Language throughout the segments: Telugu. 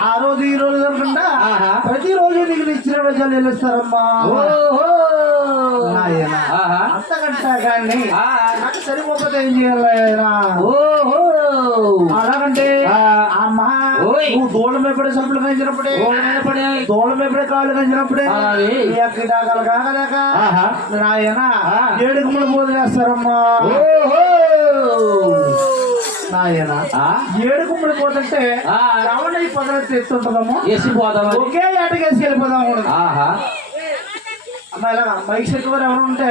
ఆ రోజు ఈ రోజు కాకుండా ప్రతిరోజు నీకు ఇచ్చిన రోజులు నిలుస్తారమ్మా. అంతకంటా కానీ నాకు సరిపోతే ఏం చేయాలన్నా? అలాగంటే అమ్మా నువ్వు దూలం ఎప్పుడే సరుకులు కంచినప్పుడే దూలం ఎప్పుడే కాళ్ళు కంచినప్పుడే డాకాలు కాగలేక నాయన ఏడుగుములు వదిలేస్తారమ్మా. నాయన ఏడుగుమ్మడి పోతుంటే రావణ ఈ పదవి తెస్తుంటుందమ్మా. వేసిపోదాం ఒకే ఏటకి వేసి వెళ్ళిపోదాం. అమ్మా ఇలా బైక్ సెట్ వారు ఎవరు ఉంటే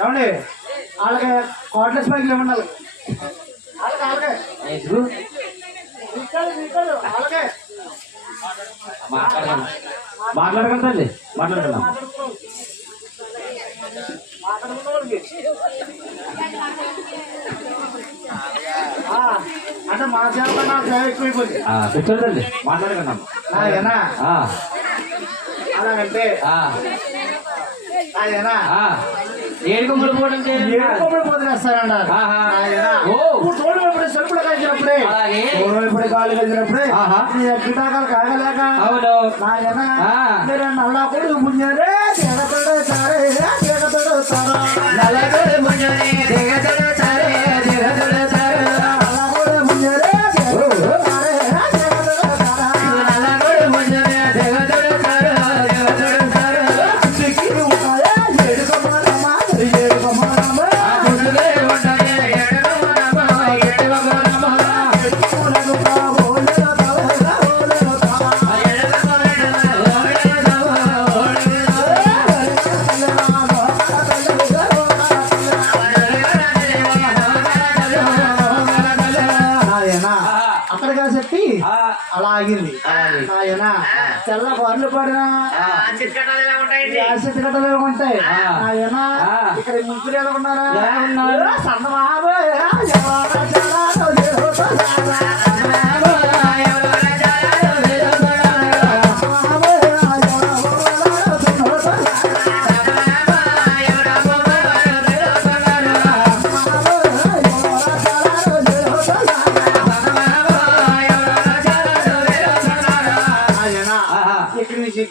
ఏమండి వాళ్ళకి కార్డ్లెస్ బైక్లు ఇవ్వండి. అలాగే అలాగే అలాగే మాట్లాడకండి మాట్లాడగలం. అంటే మా సేవ నా సేవ ఎక్కువైపోయింది. కూర్చోండి మాట్లాడకండి. అలాగంటే ఆయన ఏడుకొమ్మడి పోవడం ఏడుకొమ్మడి పోతులేస్తారన్నారు. తోడు ఎప్పుడే సరుకులు కలిసినప్పుడే ఎప్పుడే కాళ్ళు కలిసినప్పుడే గిటాకాలు కాగలేక నాయన మీరు నల్లా కొడుకు ముంజరే జగతడు సారే జగతడు సారా నల్లగడు ముంజరే జగతడు సారే జగతడు సారా నల్లగడు ముంజరే జగతడు సారే జగతడు సారా నల్లగడు ముంజరే జగతడు సారా జగతడు సారా చిక్కిరు ఉంటాయా ఏడుకొమ్మరమ్మ ఏడుకొమ్మరమ్మ గుడులే ఉంటాయా ఏడుకొమ్మరమ్మ ఏడుకొమ్మరమ్మ ఏడుకొమ్మరమ్మ ఓలే తవగా ఓలే తవగా అక్కడిగా చెప్పి అలా ఆగింది. ఆయన తెల్ల బర్లు పడినా కట్టలు ఎలా ఉంటాయి. ఆయన ఇక్కడ ముగ్గురు ఎలా ఉన్నారా సన్నమాబో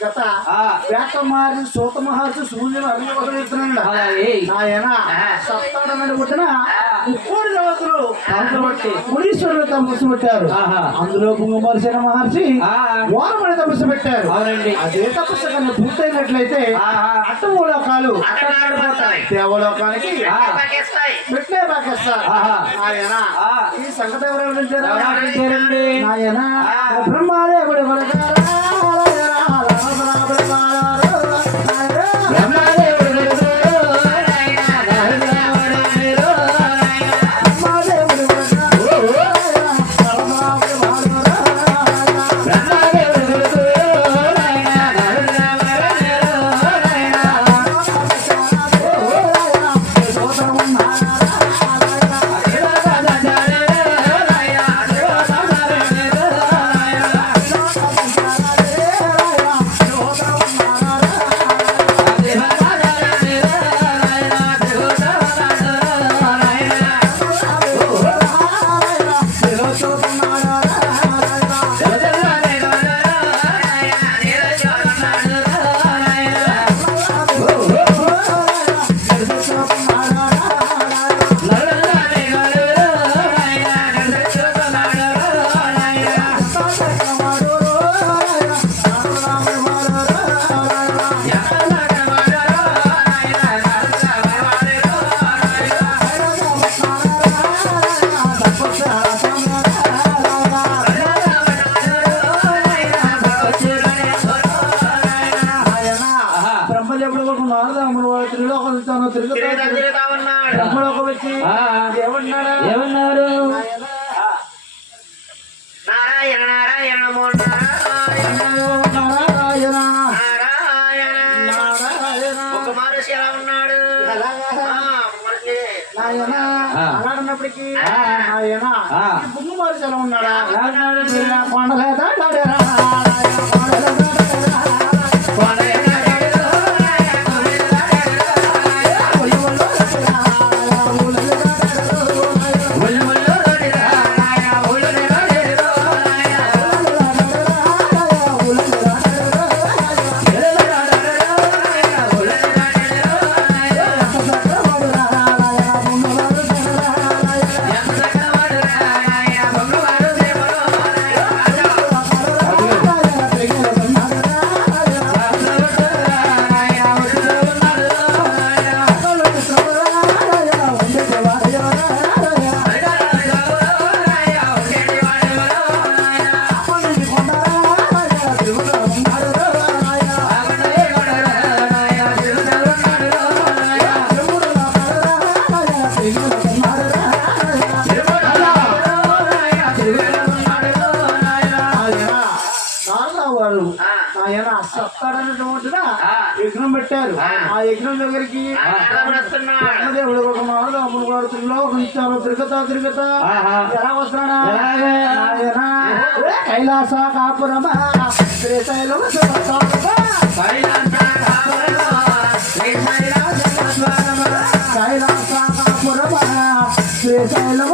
కథ వేట మారి సూత మహర్షి సూర్యుడు అన్ని కోసం చెప్తున్నాడు. ఆయన సత్తాడమని పుట్టిన ముక్కోడి దేవతలు మునీశ్వరులు తపస్సు పెట్టారు. అందులో పుంగమర్శన మహర్షి ఓరమని తపస్సు పెట్టారు. అదే తపస్సు కన్నా పూర్తయినట్లయితే అట్టమూలోకాలు దేవలోకానికి పెట్టే బాకేస్తారు. ఆయన ఈ సంగతి ఎవరు వివరించారు? ఆయన బ్రహ్మాదేవుడు నారాయణ నమో నారాయణ నారాయణ నారాయణ నారాయణ ఒక మనిషి ఎలా ఉన్నాడు మనిషి నాయన అలాంటప్పటికీ ఆయన బుమ్మ మనిషి ఎలా ఉన్నాడా కొండలేదా ఆయన సత్తాడనేటువంటిదా యజ్ఞం పెట్టారు ఆ యజ్ఞం దగ్గరికి దేవుడు ఒక మారు అమ్ముడు వాడుతుల్లో కొంచెం తిరుగుతా ఎలా వస్తున్నాడా కైలాస కాపురమా శ్రీశైలం కైలాస కాపురమా శ్రీశైలం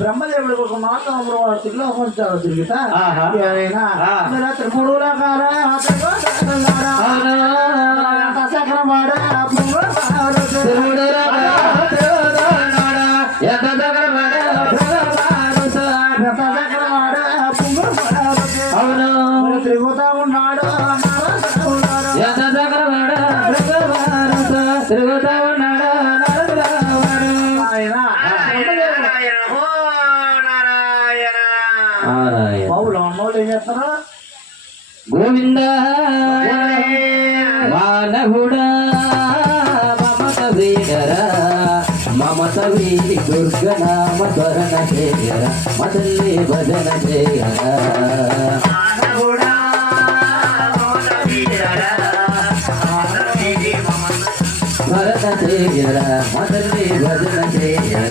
బ్రహ్మదేవుడు ఒక మాత్రం తిరిగి కొంచెం తిరుగుతా రాత్రి 3 తిరుగుతా ఉన్నాడు తిరుగుతా ఉన్నాడు గోవింద మానవుడా మమత వీడర మమత వీడి దుర్గనామ స్మరణ చేయర మదల్లి భజన చేయర స్మరణ చేయర మదల్లి భజన చేయర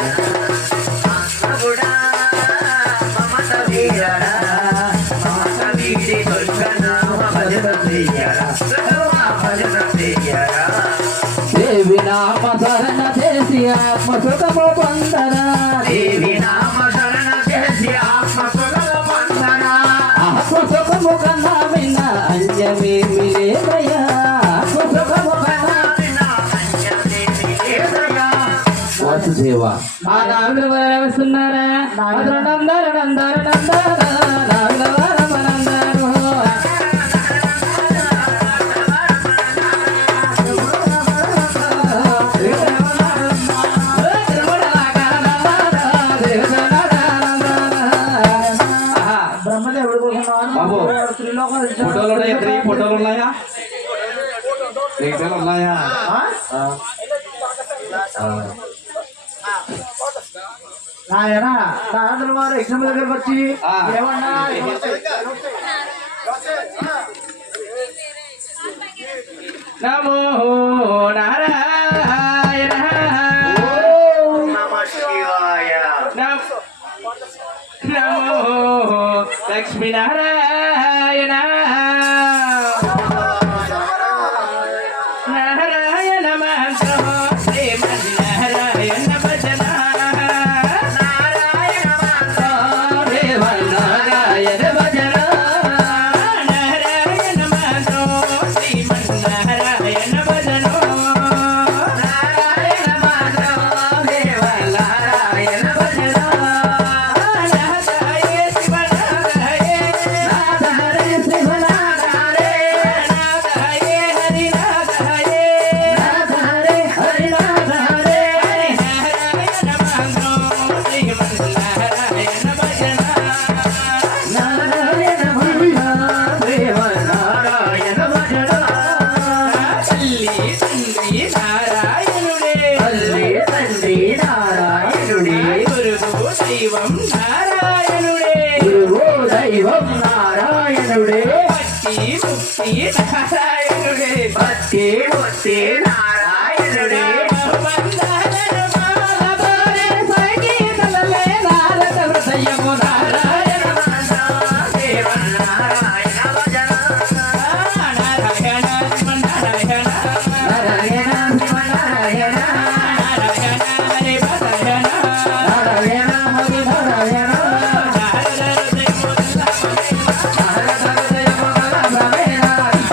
దేవి నామ శరణ చేసి ఆత్మ సుఖము పొందరా దేవి నామ శరణ చేసి ఆత్మ సుఖము పొందరా ఆత్మ సుఖము కన్నా విన్న అంజమేమి లేదయా ఆత్మ సుఖము కన్నా విన్న అంజమేమి లేదయా వాసుదేవ ఆ నాలుగు వస్తున్నారా ఫోటోలు ఉన్నాయా ఉన్నాయా ఆయన నారదుల వారు యజ్ఞం దగ్గరకు వచ్చి ఏమన్నా నమో నారాయణ శివాయ నమో లక్ష్మీనారాయణ నారాయణ మంత్రం శ్రీమన్నారాయణ భజన నారాయణ మంత్రం శ్రీమన్నారాయణ భజన నారాయణ మంత్రం శ్రీమన్నారాయణ భజన నారాయణ మంత్రం దేవనారాయణ భజన నాదాయ శివనాదాయ నాదాయ శివనాదాయ నాదాయ హరినాదాయ నాదాయ హరినాదాయ హరినారాయణ మంత్రం శ్రీమన్నారాయణ భజన నారాయణ భజన దేవనారాయణ భజన తల్లి తండ్రి నారాయణుడే తల్లి తండ్రి నారాయణుడే గురువు దైవం నారాయణుడే గురువు దైవం నారాయణుడే భక్తి ముక్తి నారాయణుడే భక్తి ముక్తి